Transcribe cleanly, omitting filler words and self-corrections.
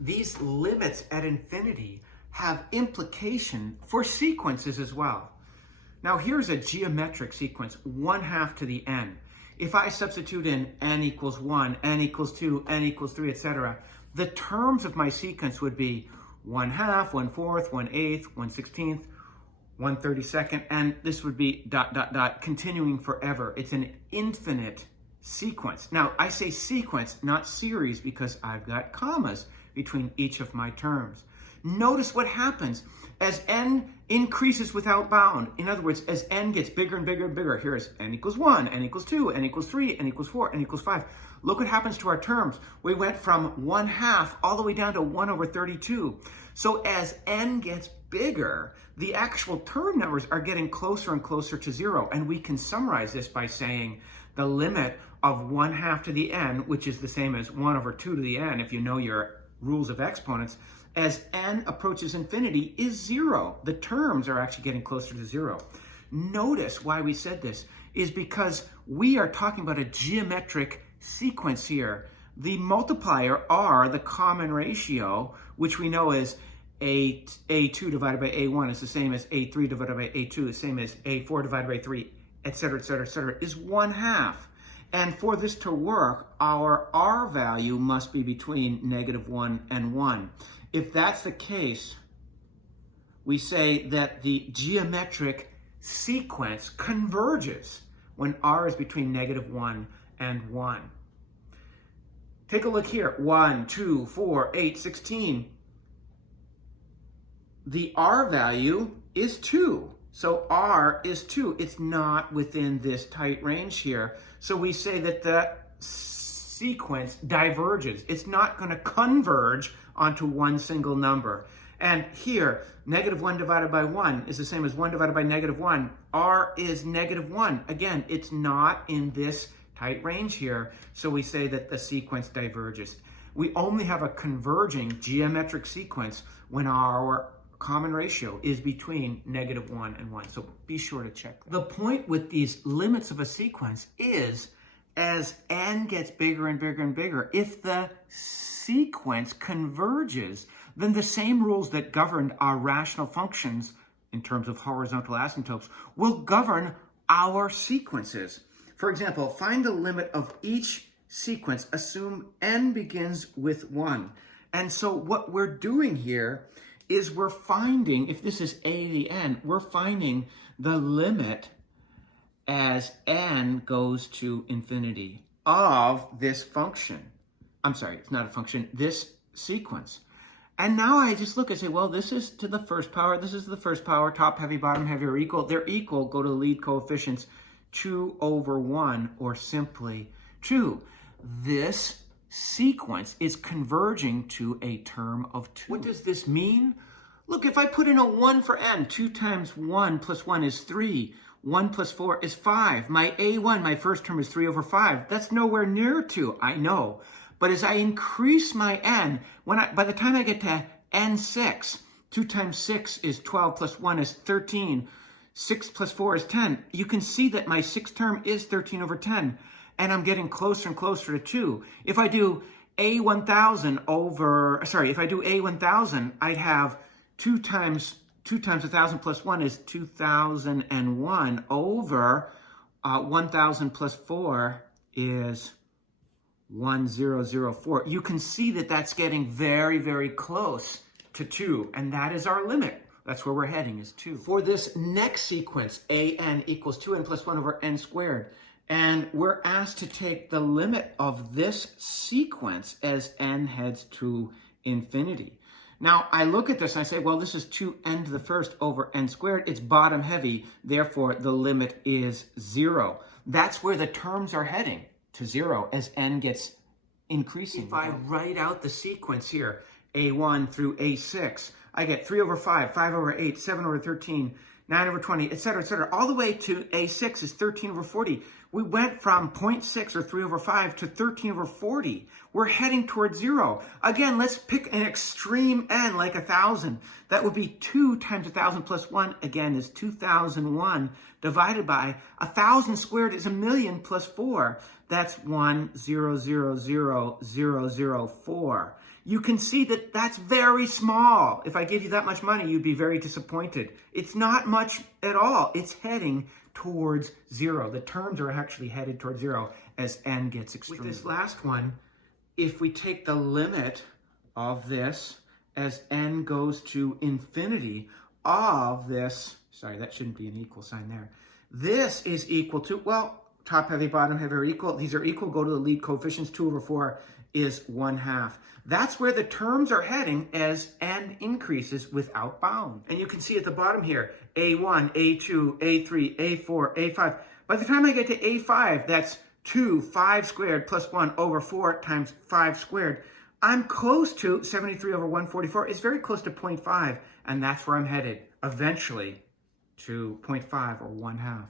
these limits at infinity have implication for sequences as well. Now here's a geometric sequence, 1/2 to the n. If I substitute in n equals 1, n equals 2, n equals 3, etc., the terms of my sequence would be 1/2, 1/4, 1/8, 1/16, 1/32, and this would be ... continuing forever. It's an infinite sequence. Now, I say sequence, not series, because I've got commas between each of my terms. Notice what happens as n increases without bound. In other words, as n gets bigger and bigger and bigger. Here's n equals 1, n equals 2, n equals 3, n equals 4, n equals 5. Look what happens to our terms. We went from 1/2 all the way down to 1/32. So as n gets bigger, the actual term numbers are getting closer and closer to 0. And we can summarize this by saying the limit of 1/2 to the n, which is the same as 1/2 to the n, if you know your rules of exponents, as n approaches infinity is 0. The terms are actually getting closer to 0. Notice why we said this is because we are talking about a geometric sequence here. The multiplier, r, the common ratio, which we know is a2 divided by a1 is the same as a3 divided by a2, the same as a4 divided by 3, etc., etc., etc., is 1/2. And for this to work, our r value must be between -1 and 1. If that's the case, we say that the geometric sequence converges when r is between -1 and 1. Take a look here. 1, 2, 4, 8, 16. The r value is 2. So r is 2. It's not within this tight range here. So we say that the sequence diverges. It's not going to converge onto one single number. And here, -1 divided by 1 is the same as 1 divided by -1. R is -1. Again, it's not in this tight range here. So we say that the sequence diverges. We only have a converging geometric sequence when our common ratio is between -1 and 1. So be sure to check that. The point with these limits of a sequence is as n gets bigger and bigger and bigger, if the sequence converges, then the same rules that governed our rational functions in terms of horizontal asymptotes will govern our sequences. For example, find the limit of each sequence. Assume n begins with 1. And so what we're doing here is we're finding, if this is a to the n, we're finding the limit as n goes to infinity of this function. I'm sorry, it's not a function, this sequence. And now I just look and say, well, this is to the first power, this is the first power, top heavy, bottom heavy are equal. They're equal, go to lead coefficients, 2/1, or simply 2. This sequence is converging to a term of 2. What does this mean? Look, if I put in a 1 for n, 2 times 1 plus 1 is 3. 1 plus 4 is 5. My a1, my first term, is 3/5. That's nowhere near 2, I know. But as I increase my n, by the time I get to n6, 2 times 6 is 12 plus 1 is 13. 6 plus 4 is 10. You can see that my sixth term is 13/10. And I'm getting closer and closer to 2. If I do a1000 if I do a1000, I'd have 2 times 1,000 plus 1 is 2,001 over 1,000 plus 4 is 1004. You can see that that's getting very, very close to 2, and that is our limit. That's where we're heading, is 2. For this next sequence, an equals 2n plus 1 over n squared. And we're asked to take the limit of this sequence as n heads to infinity. Now, I look at this and I say, well, this is 2n to the first over n squared. It's bottom heavy. Therefore, the limit is 0. That's where the terms are heading, to 0, as n gets increasing. If I write out the sequence here, a1 through a6, I get 3/5, 5/8, 7/13, 9/20, etc., etc., all the way to a6 is 13/40. We went from 0.6 or 3/5 to 13/40. We're heading towards 0. Again, let's pick an extreme n like 1,000. That would be 2 times 1,000 plus 1, again, is 2,001, divided by 1,000 squared is 1,000,000 plus 4. That's 1,000,004. you can see that that's very small. If I give you that much money, you'd be very disappointed. It's not much at all. It's heading towards zero. The terms are actually headed towards zero as n gets extreme. With this last one, if we take the limit of this as n goes to infinity of this, sorry, that shouldn't be an equal sign there. This is equal to, well, top heavy, bottom heavy are equal. These are equal. Go to the lead coefficients. 2/4 is 1/2. That's where the terms are heading as n increases without bound. And you can see at the bottom here, A1, A2, A3, A4, A5. By the time I get to A5, that's 2, 5 squared plus 1 over 4 times 5 squared. I'm close to 73 over 144. It's very close to 0.5, and that's where I'm headed, eventually to 0.5 or 1/2.